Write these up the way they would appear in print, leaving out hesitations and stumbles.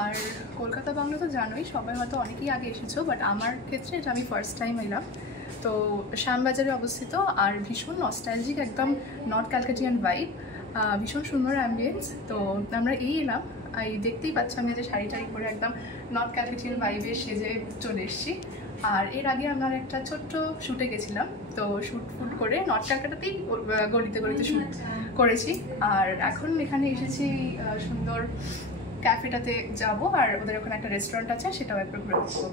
আর Kolkata bungalow তো জানোই, সবাই হয়তো অনেকেই আগে এসেছো, বাট আমার ক্ষেত্রে এটা আমি ফার্স্ট টাইম এলাম। তো শ্যামবাজারে অবস্থিত, আর ভীষণ নস্টালজিক, একদম নর্থ ক্যালকাটিয়ান ভাইব, ভীষণ সুন্দর অ্যাম্বিয়েন্স। তো আমরা এলাম, এই দেখতেই পাচ্ছি আমি যে শাড়ি টাড়ি পরে একদম নর্থ ক্যালকাটিয়ান ভাইবে সেজে চলে এসেছি। আর এর আগে আমরা একটা ছোট্ট শ্যুটে গেছিলাম, তো শ্যুট ফুট করে নর্থ ক্যালকাটাতেই গলিতে গলিতে শ্যুট করেছি। আর এখন এখানে এসেছি সুন্দর ক্যাফেটাতে যাব, আর ওদের ওখানে একটা রেস্টুরেন্ট আছে, সেটাও একবার ঘুরে দেখবো।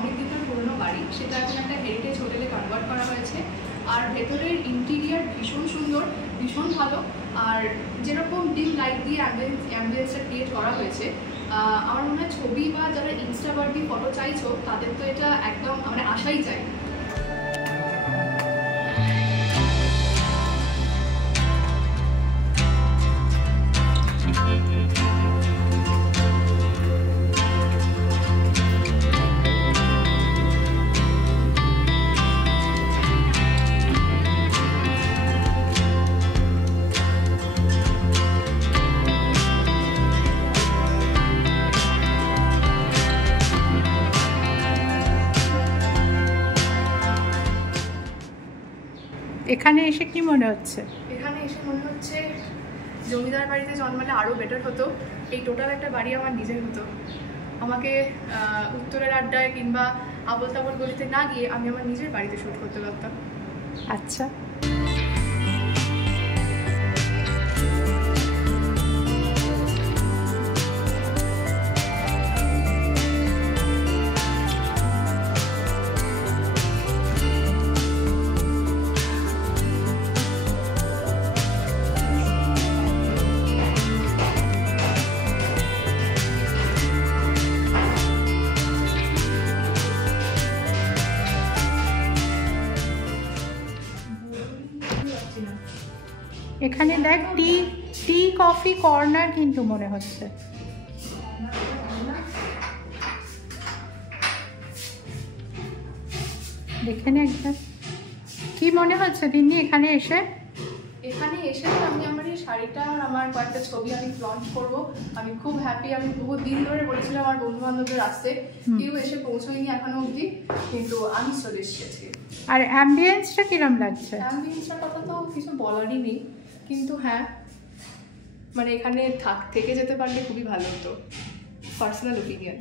অনেকদিনের পুরনো বাড়ি, সেটা এখন একটা হেরিটেজ হোটেলে কনভার্ট করা হয়েছে। আর ভেতরের ইন্টেরিয়ার ভীষণ সুন্দর, ভীষণ ভালো। আর যেরকম ডিম লাইট দিয়ে অ্যাম্বিয়েন্সটা ক্রিয়েট করা হয়েছে, আমার মনে হয় ছবি বা যারা ইনস্টাগ্রামে ফটো চাইছো তাদের তো এটা একদম মানে আশাই চাই। এখানে এসে কি মনে হচ্ছে? এখানে এসে মনে হচ্ছে জমিদার বাড়িতে জন্মালে আরও বেটার হতো। এই টোটাল একটা বাড়ি আমার নিজের হতো, আমাকে উত্তরের আড্ডায় কিংবা আবল তাবল গলিতে না গিয়ে আমি আমার নিজের বাড়িতে শ্যুট করতে পারতাম। আচ্ছা, এখানে দেখ টি কফি কর্নার কিন্তু মনে হচ্ছে। দেখে নে একবার, কি মনে হচ্ছে দিদি এখানে এসে? এখানে এসে আমি আমার এই শাড়িটা আর আমার কয়েকটা ছবি আমি লঞ্চ করবো। আমি খুব হ্যাপি। আমি বহু দিন ধরে বলেছিলাম আমার বন্ধু বান্ধবদের আসতে, কেউ এসে পৌঁছয়নি এখনো অবধি, কিন্তু আমি চলে এসেছি। আর অ্যাম্বিয়েন্সটা কিরম লাগছে? অ্যাম্বিয়েন্সটার কথা তো কিছু বলারই নেই, কিন্তু হ্যাঁ মানে এখানে থেকে যেতে পারলে খুবই ভালো হতো, পার্সোনাল ওপিনিয়ন।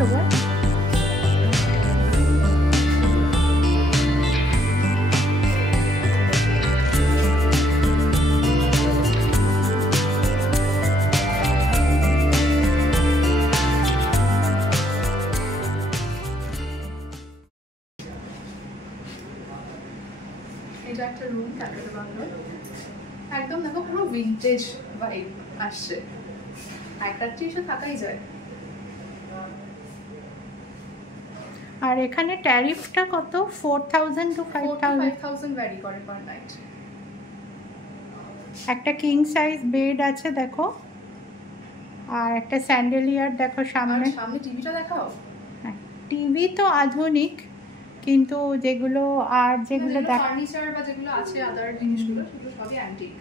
তো বল। এটা একটা রুম ক্যালকাটা বাংলোর, একদম দেখো পুরো ভিন্টেজ ভাইব আসছে, একটা এসে থাকাই যায়। আর এখানে ট্যারিফটা কত? 4000 to 5000 5000 ভ্যারি করে পার নাইট। একটা কিং সাইজ বেড আছে দেখো, আর একটা স্যান্ডেলিয়ার দেখো সামনে। সামনে টিভিটা দেখাও। টিভি তো আধুনিক, কিন্তু যেগুলো দেখ ফার্নিচার বা যেগুলো আছে আদার জিনিসগুলো সেগুলো সবই অ্যান্টিক।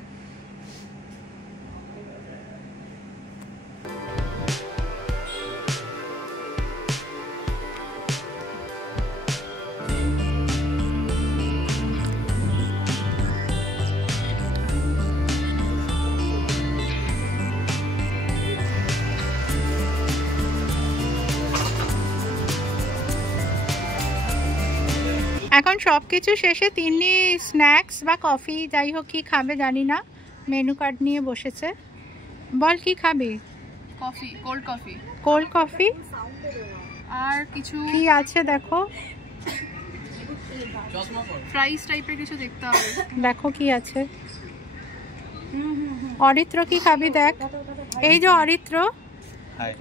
এখন সব কিছু শেষে তিন্নি স্ন্যাক্স বা কফি যাই হোক কি খাবে জানি না, মেনু কার্ড নিয়ে বসেছে। বল কি খাবি? Coffee, cold coffee. Cold coffee আর কিছু কি আছে দেখো, ফ্রাইস টাইপের কিছু দেখতে হবে। দেখো কি আছে। অরিত্র কি খাবি দেখ, এই যে অরিত্র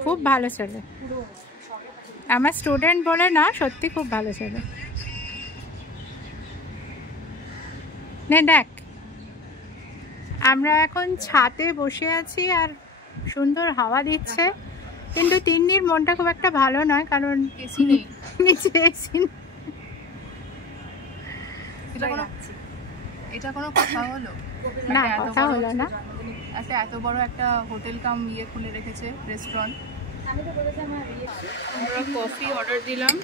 খুব ভালো ছেলে, আমার স্টুডেন্ট বলে না, সত্যি খুব ভালো ছেলে। নে দেখ, আমরা এখন ছাদে বসে আছি আর সুন্দর হাওয়া দিচ্ছে, কিন্তু তিন্নির মনটা খুব একটা ভালো নয়, কারণ এসি নেই নিচে এসি। এটা কোনো কথা হলো না, কথা হলো না। এত বড় একটা হোটেল কাম ইয়ে খুলে রেখেছে, রেস্টুরেন্ট। আমরা কফি অর্ডার দিলাম,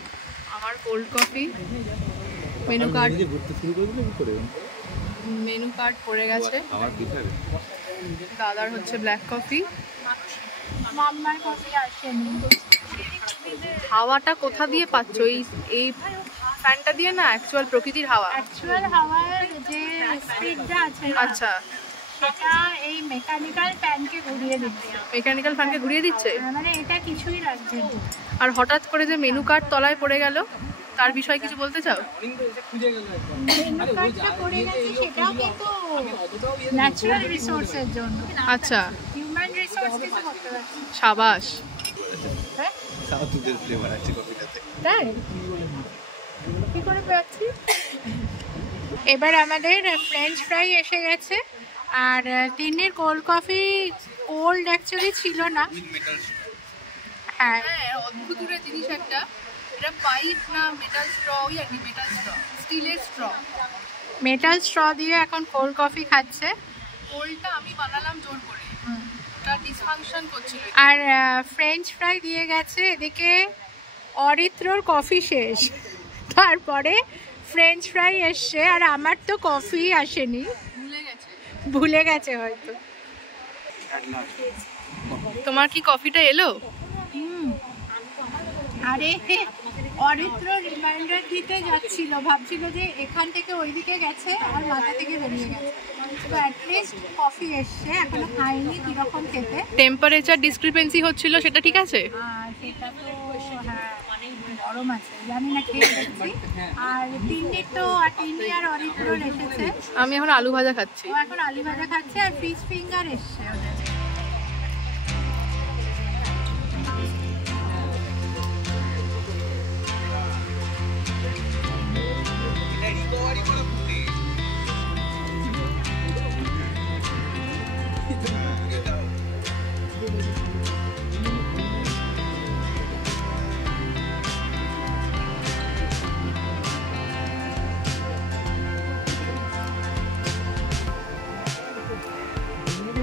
আমার কোল্ড কফি। মেনু কার্ড পড়ে গেছে। দাদার হচ্ছে ব্ল্যাক কফি। মাম্মার কফি আসেনি। হাওয়াটা কোথা দিয়ে পাচ্ছ? এই ফ্যানটা দিয়ে না, অ্যাকচুয়াল প্রকৃতির হাওয়া। অ্যাকচুয়াল হাওয়ার যে স্পিডটা আছে, আচ্ছা, সেটা এই মেকানিক্যাল ফ্যানকে ঘুরিয়ে দিচ্ছে। মেকানিক্যাল ফ্যানকে ঘুরিয়ে দিচ্ছে, মানে এটা কিছুই রাখছে না। আর হঠাৎ করে যে মেনু কার্ড তলায় পড়ে গেল, তার বিষয়ে কিছু বলতে চাও? মেনু কার্ডটা পড়ে গেছে, সেটাও কিন্তু ন্যাচারাল রিসোর্সের জন্য। আচ্ছা, হিউম্যান রিসোর্স কিছু করতে পারছে না। সাবাস। তাই কি করে পাচ্ছি। এবার আমাদের ফ্রেঞ্চ ফ্রাই এসে গেছে, আর তিন্নির কোল্ড কফি কোল্ড অ্যাকচুয়ালি ছিল না। হ্যাঁ, অদ্ভুত জিনিস একটা, এটা পাইপ না মেটাল স্ট্র, ওই আর কি মেটাল স্ট্র, স্টিলের স্ট্র। মেটাল স্ট্র দিয়ে এখন কোল্ড কফি খাচ্ছে। কোল্ডটা আমি বানালাম জোর করে, ওটা ডিসফাংশন করছিল। আর ফ্রেঞ্চ ফ্রাই দিয়ে গেছে। এদিকে অরিত্রর কফি শেষ, তারপরে ফ্রেঞ্চ ফ্রাই এসছে, আর আমার তো কফি আসেনি, ভুলে গেছে হয়তো। তোমার কি কফিটা এলো? আরে অরিত্র রিমাইন্ডার দিতে যাচ্ছিল, ভাবছিল যে এখান থেকে ওইদিকে গেছে আর মাথা থেকে বেরিয়ে গেছে। তো অ্যাটলিস্ট কফি এসছে, এখনো খাইনি, কিরকম খেতে। টেম্পারেচার ডিসক্রিপেন্সি হচ্ছিল, সেটা ঠিক আছে? সেটা তো হ্যাঁ, অনেক গরম আছে, জানি না, খেয়ে দেখছি। আর তিন্নি আর অরিত্র এসেছে। আমি এখন আলু ভাজা খাচ্ছি। ও এখন আলু ভাজা খাচ্ছে, আর ফিশ ফিঙ্গার এসছে ওদের।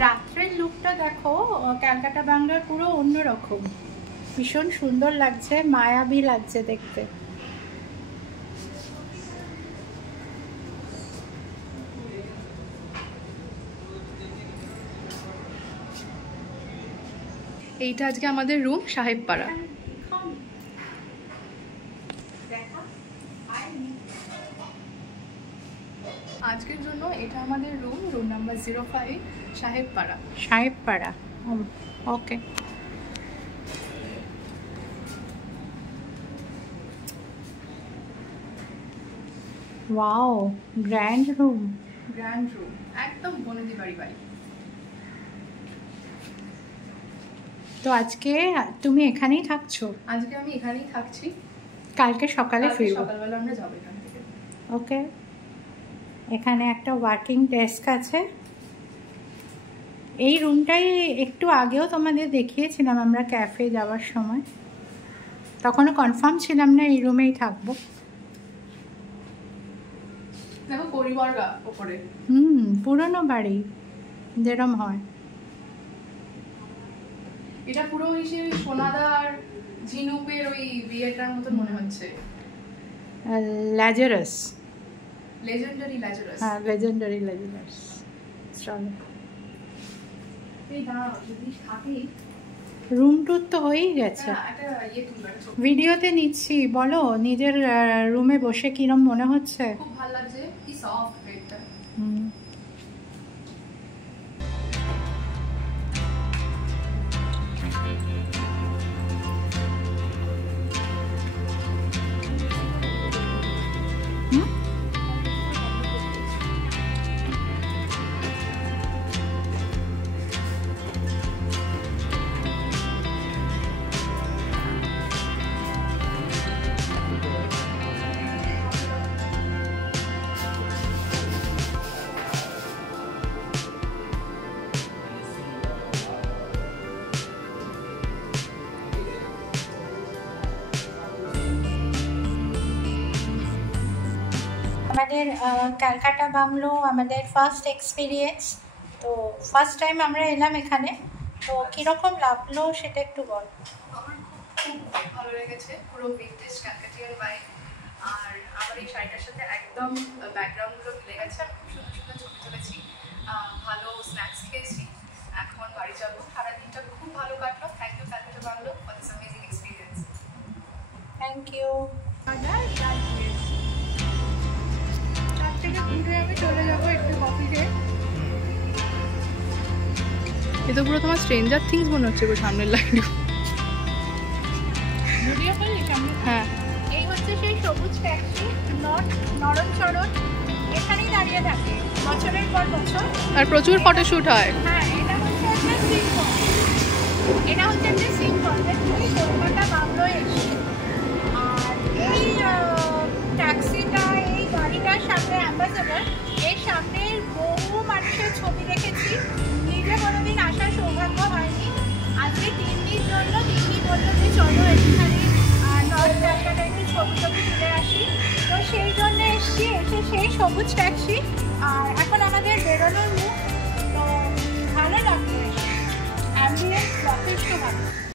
রাত্রের লুকটা দেখো, ক্যালকাটা বাংলার পুরো অন্যরকম, ভীষণ সুন্দর লাগছে, মায়াবী লাগছে দেখতে। এইটা আজকে আমাদের রুম, সাহেবপাড়া। আজকের জন্য এটা আমাদের room number 05 Sahebpara. Sahebpara, okay. Wow, grand room. Grand room, একদম বনেদি বাড়ি বাড়ি। তো আজকে তুমি এখানেই থাকছো? আজকে আমি এখানেই থাকছি, কালকে সকালে ফিরবো। সকালবেলা আমরা যাবো এখান থেকে। ওকে, এখানে একটা ওয়ার্কিং ডেস্ক আছে। এই রুমটাই একটু আগেও তোমাদের দেখিয়েছিলাম আমরা ক্যাফে যাওয়ার সময়, তখনও কনফার্ম ছিলাম না এই রুমেই থাকবো। দেখো পরিবারগা উপরে। পুরনো বাড়ি যেরম হয়। এটা পুরো হিসেবে সোনাদা আর ঝিনুকের ওই বিয়েটার মতন মনে হচ্ছে। Lazarus, legendary Lazarus. হ্যাঁ, লেজেন্ডারি ল্যাজারাস। চলো, এই দাঁড়াও, যদি থাকে রুম টুর তো হয়েই গেছে। একটা ইয়ে তুলবে, ভিডিওতে নিচ্ছি। বলো নিজের রুমে বসে কিরম মনে হচ্ছে? খুব ভালো লাগছে, কি সফট বেডটা। আমাদের ক্যালকাটা বাংলো আমাদের ফার্স্ট এক্সপিরিয়েন্স। তো ফার্স্ট টাইম আমরা এলাম এখানে, তো কীরকম লাগলো সেটা একটু বল। আমার খুব ভালো লেগেছে, পুরো ভিন্টেজ ক্যালকাটিয়ান ভাইব। আর আমার এই শাড়িটার সাথে একদম ব্যাকগ্রাউন্ডগুলো মিলে গেছে। আমি খুব সুন্দর সুন্দর ছবি তুলেছি, ভালো স্ন্যাক্স খেয়েছি। এখন বাড়ি যাবো। সারাদিনটা খুব ভালো কাটলো। Thank you Calcutta bungalow for this amazing experience. Thank you. তার থেকে ঘুরে আমি চলে যাবো একটু কফি খেয়ে। এ তো পুরো তোমার স্ট্রেঞ্জার থিংস মনে হচ্ছে গো, সামনের লাইনটা। ভিডিও করলি সামনে? হ্যাঁ, এই হচ্ছে সেই সবুজ ট্যাক্সি, নরম চরণ। এখানেই দাঁড়িয়ে থাকে বছরের পর বছর, আর প্রচুর ফটোশ্যুট হয়। হ্যাঁ। এটা হচ্ছে একটা সিম্বল, এটা হচ্ছে একটা সিম্বল যে তুমি কলকাতা বাংলোয় এসেছো। আর এই ট্যাক্সিটা, এই গাড়িটার সামনে অ্যাম্বাসেডর, এর সামনের বহু মানুষের ছবি দেখেছি। নিজে কোনোদিন আসার সৌভাগ্য হয়নি। আজকে 3 দিন জন্য দিদি বললো যে চলো এখানে নর্থ ক্যালকাটা একটু ছবি তুলে আসি। তো সেই জন্য এসে সেই সবুজ ট্যাক্সি। আর এখন আমাদের বেরোনোর মুখ। তো ভালো লাগবে, অ্যাম্বিয়েন্স যথেষ্ট ভালো।